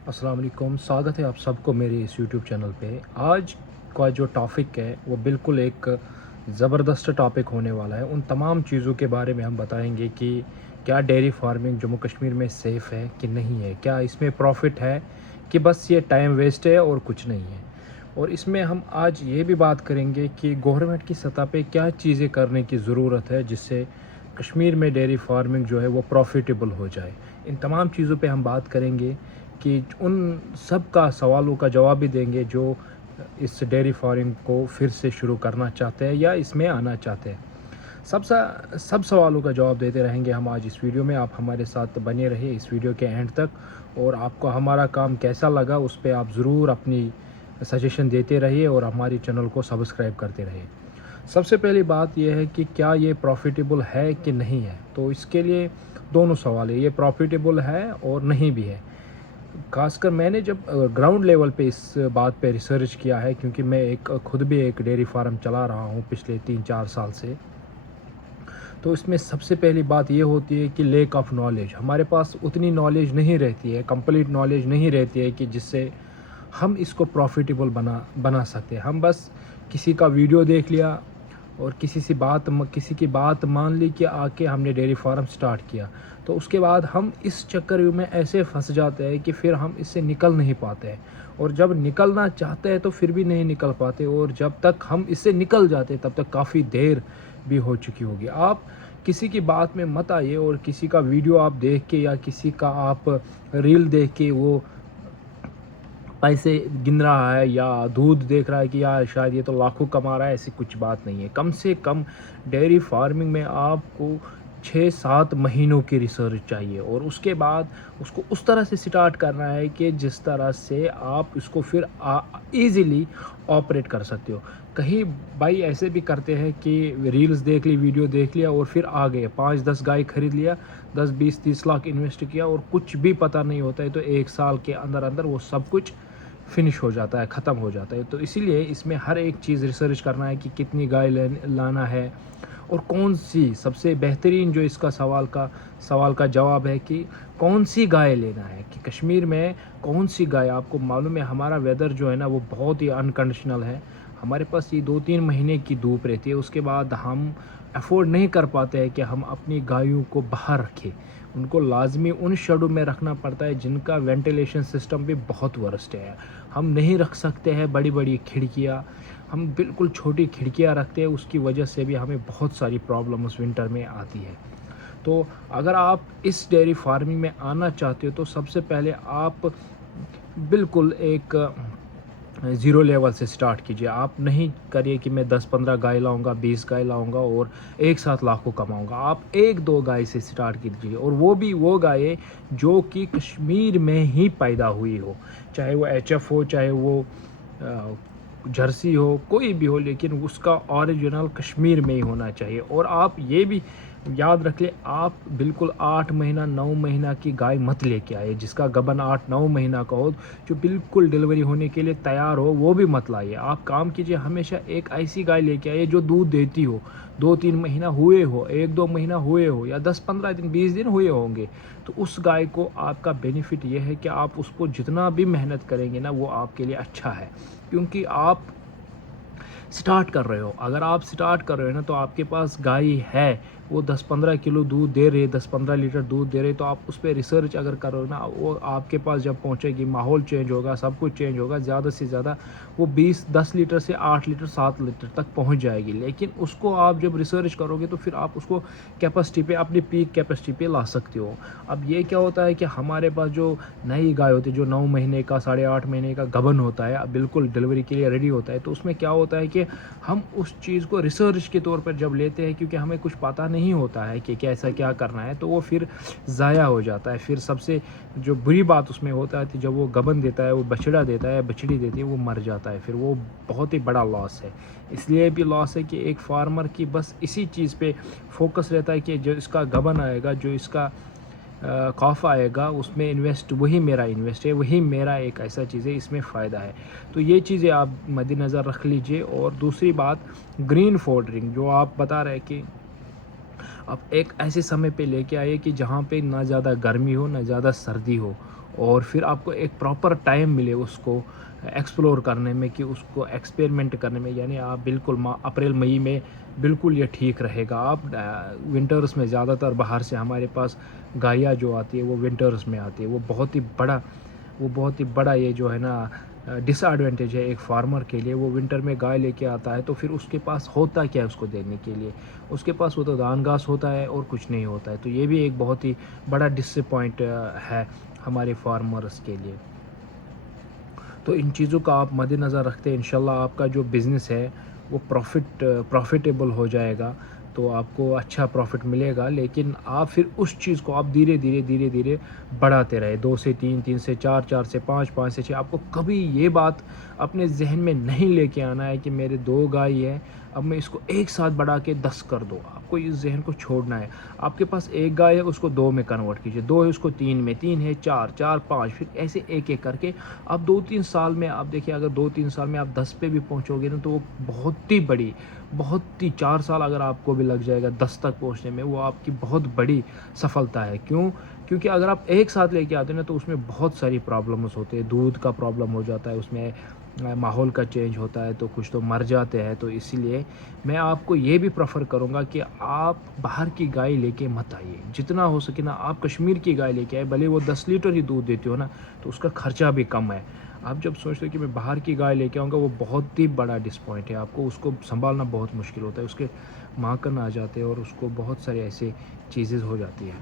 अस्सलाम वालेकुम, स्वागत है आप सबको मेरे इस यूट्यूब चैनल पे। आज का जो टॉपिक है वो बिल्कुल एक ज़बरदस्त टॉपिक होने वाला है। उन तमाम चीज़ों के बारे में हम बताएंगे कि क्या डेयरी फार्मिंग जम्मू कश्मीर में सेफ़ है कि नहीं है, क्या इसमें प्रॉफिट है कि बस ये टाइम वेस्ट है और कुछ नहीं है। और इसमें हम आज ये भी बात करेंगे कि गवर्नमेंट की सतह पे क्या चीज़ें करने की ज़रूरत है जिससे कश्मीर में डेयरी फार्मिंग जो है वो प्रॉफिटेबल हो जाए। इन तमाम चीज़ों पे हम बात करेंगे कि उन सब का सवालों का जवाब भी देंगे जो इस डेयरी फार्मिंग को फिर से शुरू करना चाहते हैं या इसमें आना चाहते हैं। सब सवालों का जवाब देते रहेंगे हम आज इस वीडियो में। आप हमारे साथ बने रहिए इस वीडियो के एंड तक, और आपको हमारा काम कैसा लगा उस पे आप ज़रूर अपनी सजेशन देते रहिए और हमारे चैनल को सब्सक्राइब करते रहिए। सबसे पहली बात यह है कि क्या ये प्रॉफिटेबल है कि नहीं है। तो इसके लिए दोनों सवाल है, ये प्रॉफिटेबल है और नहीं भी है। खासकर मैंने जब ग्राउंड लेवल पे इस बात पे रिसर्च किया है, क्योंकि मैं खुद भी एक डेयरी फार्म चला रहा हूँ पिछले 3-4 साल से। तो इसमें सबसे पहली बात ये होती है कि लैक ऑफ नॉलेज। हमारे पास उतनी नॉलेज नहीं रहती है, कंप्लीट नॉलेज नहीं रहती है कि जिससे हम इसको प्रॉफिटेबल बना सकते हैं। हम बस किसी का वीडियो देख लिया और किसी की बात मान ली कि आके हमने डेयरी फार्म स्टार्ट किया, तो उसके बाद हम इस चक्कर में ऐसे फंस जाते हैं कि फिर हम इससे निकल नहीं पाते हैं। और जब निकलना चाहते हैं तो फिर भी नहीं निकल पाते, और जब तक हम इससे निकल जाते हैं तब तक काफ़ी देर भी हो चुकी होगी। आप किसी की बात में मत आइए और किसी का वीडियो आप देख के या किसी का आप रील देख के वो पैसे गिन रहा है या दूध देख रहा है कि यार शायद ये तो लाखों कमा रहा है, ऐसी कुछ बात नहीं है। कम से कम डेयरी फार्मिंग में आपको 6-7 महीनों की रिसर्च चाहिए, और उसके बाद उसको उस तरह से स्टार्ट करना है कि जिस तरह से आप इसको फिर ईज़िली ऑपरेट कर सकते हो। कहीं भाई ऐसे भी करते हैं कि रील्स देख ली, वीडियो देख लिया और फिर आ गए 5-10 गाय खरीद लिया, 10-20-30 लाख इन्वेस्ट किया और कुछ भी पता नहीं होता है, तो 1 साल के अंदर अंदर वो सब कुछ फिनिश हो जाता है, ख़त्म हो जाता है। तो इसीलिए इसमें हर एक चीज़ रिसर्च करना है कि कितनी गाय लाना है, और कौन सी सबसे बेहतरीन जो इसका सवाल का जवाब है कि कौन सी गाय लेना है, कि कश्मीर में कौन सी गाय। आपको मालूम है हमारा वेदर जो है ना वो बहुत ही अनकंडीशनल है। हमारे पास ये 2-3 महीने की धूप रहती है, उसके बाद हम अफोर्ड नहीं कर पाते हैं कि हम अपनी गायों को बाहर रखें। उनको लाजमी उन शेडों में रखना पड़ता है जिनका वेंटिलेशन सिस्टम भी बहुत वर्स्ट है। हम नहीं रख सकते हैं बड़ी बड़ी खिड़कियाँ, हम बिल्कुल छोटी खिड़कियाँ रखते हैं, उसकी वजह से भी हमें बहुत सारी प्रॉब्लम उस विंटर में आती है। तो अगर आप इस डेयरी फार्मिंग में आना चाहते हो तो सबसे पहले आप बिल्कुल एक ज़ीरो लेवल से स्टार्ट कीजिए। आप नहीं करिए कि मैं 10-15 गाय लाऊंगा, 20 गाय लाऊंगा और एक साथ लाखों कमाऊंगा। आप 1-2 गाय से स्टार्ट कीजिए, और वो भी वो गाय जो कि कश्मीर में ही पैदा हुई हो, चाहे वो एचएफ हो, चाहे वो जर्सी हो, कोई भी हो, लेकिन उसका ओरिजिनल कश्मीर में ही होना चाहिए। और आप ये भी याद रख ले, आप बिल्कुल 8 महीना 9 महीना की गाय मत लेके आए, जिसका गबन 8-9 महीना का हो, जो बिल्कुल डिलीवरी होने के लिए तैयार हो, वो भी मत लाइए। आप काम कीजिए, हमेशा एक ऐसी गाय लेके आइए जो दूध देती हो, 2-3 महीना हुए हो, 1-2 महीना हुए हो, या 10-15 दिन 20 दिन हुए होंगे। तो उस गाय को आपका बेनिफिट ये है कि आप उसको जितना भी मेहनत करेंगे ना वो आपके लिए अच्छा है, क्योंकि आप स्टार्ट कर रहे हो। अगर आप स्टार्ट कर रहे हो ना तो आपके पास गाय है, वो 10-15 किलो दूध दे रही है, 10-15 लीटर दूध दे रही है, तो आप उस पर रिसर्च अगर करो ना, वो आपके पास जब पहुंचेगी माहौल चेंज होगा, सब कुछ चेंज होगा, ज़्यादा से ज़्यादा वो 10 लीटर से 8 लीटर 7 लीटर तक पहुंच जाएगी। लेकिन उसको आप जब रिसर्च करोगे तो फिर आप उसको कैपेसिटी पे, अपनी पीक कैपेसिटी पे ला सकते हो। अब ये क्या होता है कि हमारे पास जो नई गाय होती है, जो 9 महीने का 8.5 महीने का गबन होता है, अब बिल्कुल डिलीवरी के लिए रेडी होता है, तो उसमें क्या होता है कि हम उस चीज़ को रिसर्च के तौर पर जब लेते हैं, क्योंकि हमें कुछ पता नहीं होता है कि कैसा क्या करना है, तो वो फिर ज़ाया हो जाता है। फिर सबसे जो बुरी बात उसमें होता है कि जब वो गबन देता है, वो बछड़ा देता है, बछड़ी देती है, वो मर जाता है, फिर वो बहुत ही बड़ा लॉस है। इसलिए भी लॉस है कि एक फार्मर की बस इसी चीज़ पे फोकस रहता है कि जो इसका गबन आएगा, जो इसका खौफ आएगा, उसमें इन्वेस्ट, वही मेरा इन्वेस्ट है, वही मेरा एक ऐसा चीज़ है, इसमें फ़ायदा है। तो ये चीज़ें आप मद्देनज़र रख लीजिए। और दूसरी बात, ग्रीन फोल्डरिंग जो आप बता रहे हैं कि आप एक ऐसे समय पे लेके आइए कि जहाँ पे ना ज़्यादा गर्मी हो ना ज़्यादा सर्दी हो, اور پھر آپ کو ایک پراپر ٹائم ملے اس کو ایکسپلور کرنے میں، کہ اس کو ایکسپیریمنٹ کرنے میں، یعنی آپ بالکل اپریل مئی میں بالکل یہ ٹھیک رہے گا. آپ ونٹرس میں زیادہ تر باہر سے ہمارے پاس گائیاں جو آتی ہے وہ ونٹرس میں آتی ہے. وہ بہت ہی بڑا یہ جو ہے نا ڈس ایڈوانٹیج ہے ایک فارمر کے لیے. وہ ونٹر میں گائے لے کے آتا ہے تو پھر اس کے پاس ہوتا کیا ہے اس کو دینے کے لیے؟ اس کے پاس وہ تو دان گھاس ہوتا ہے اور کچھ نہیں ہوتا ہے. تو یہ بھی ایک بہت ہی بڑا ڈس پوائنٹ ہے ہمارے فارمرز کے لیے. تو ان چیزوں کا آپ مد نظر رکھتے ہیں، انشاءاللہ آپ کا جو بزنس ہے وہ پروفیٹیبل ہو جائے گا. تو آپ کو اچھا پروفٹ ملے گا، لیکن آپ پھر اس چیز کو آپ دھیرے دھیرے بڑھاتے رہے. 2 سے 3، 3 سے 4، 4 سے 5، 5 سے 6. آپ کو کبھی یہ بات اپنے ذہن میں نہیں لے کے آنا ہے کہ میرے 2 گائے ہیں، اب میں اس کو ایک ساتھ بڑھا کے 10 کر دو. آپ کو اس ذہن کو چھوڑنا ہے. آپ کے پاس 1 گائے ہے، اس کو 2 میں کنورٹ کیجیے. 2 ہے اس کو 3 میں، 3 ہے 4، 4 5، پھر ایسے ایک ایک کر کے آپ 2-3 سال میں، آپ دیکھیں اگر 2-3 سال میں آپ 10 پہ بھی پہنچو گے نا، تو وہ بہت ہی 4 سال اگر آپ کو بھی لگ جائے گا 10 تک پہنچنے میں، وہ آپ کی بہت بڑی سفلتا ہے. کیونکہ اگر آپ ایک ساتھ لے کے آتے ہیں نا تو اس میں بہت ساری پرابلمز ہوتے ہیں. دودھ کا پرابلم ہو جاتا ہے اس میں، ماحول کا چینج ہوتا ہے تو کچھ تو مر جاتے ہیں. تو اسی لیے میں آپ کو یہ بھی پریفر کروں گا کہ آپ باہر کی گائے لے کے مت آئیے. جتنا ہو سکے نا آپ کشمیر کی گائے لے کے آئے، بھلے وہ 10 لیٹر ہی دودھ دیتی ہو نا، تو اس کا خرچہ بھی کم ہے. آپ جب سوچتے ہو کہ میں باہر کی گائے لے کے آؤں گا، وہ بہت ہی بڑا ڈس پوائنٹ ہے. آپ کو اس کو سنبھالنا بہت مشکل ہوتا ہے. اس کے ماکن آ جاتے ہیں اور اس کو بہت سارے ایسے چیزیں ہو جاتی ہیں.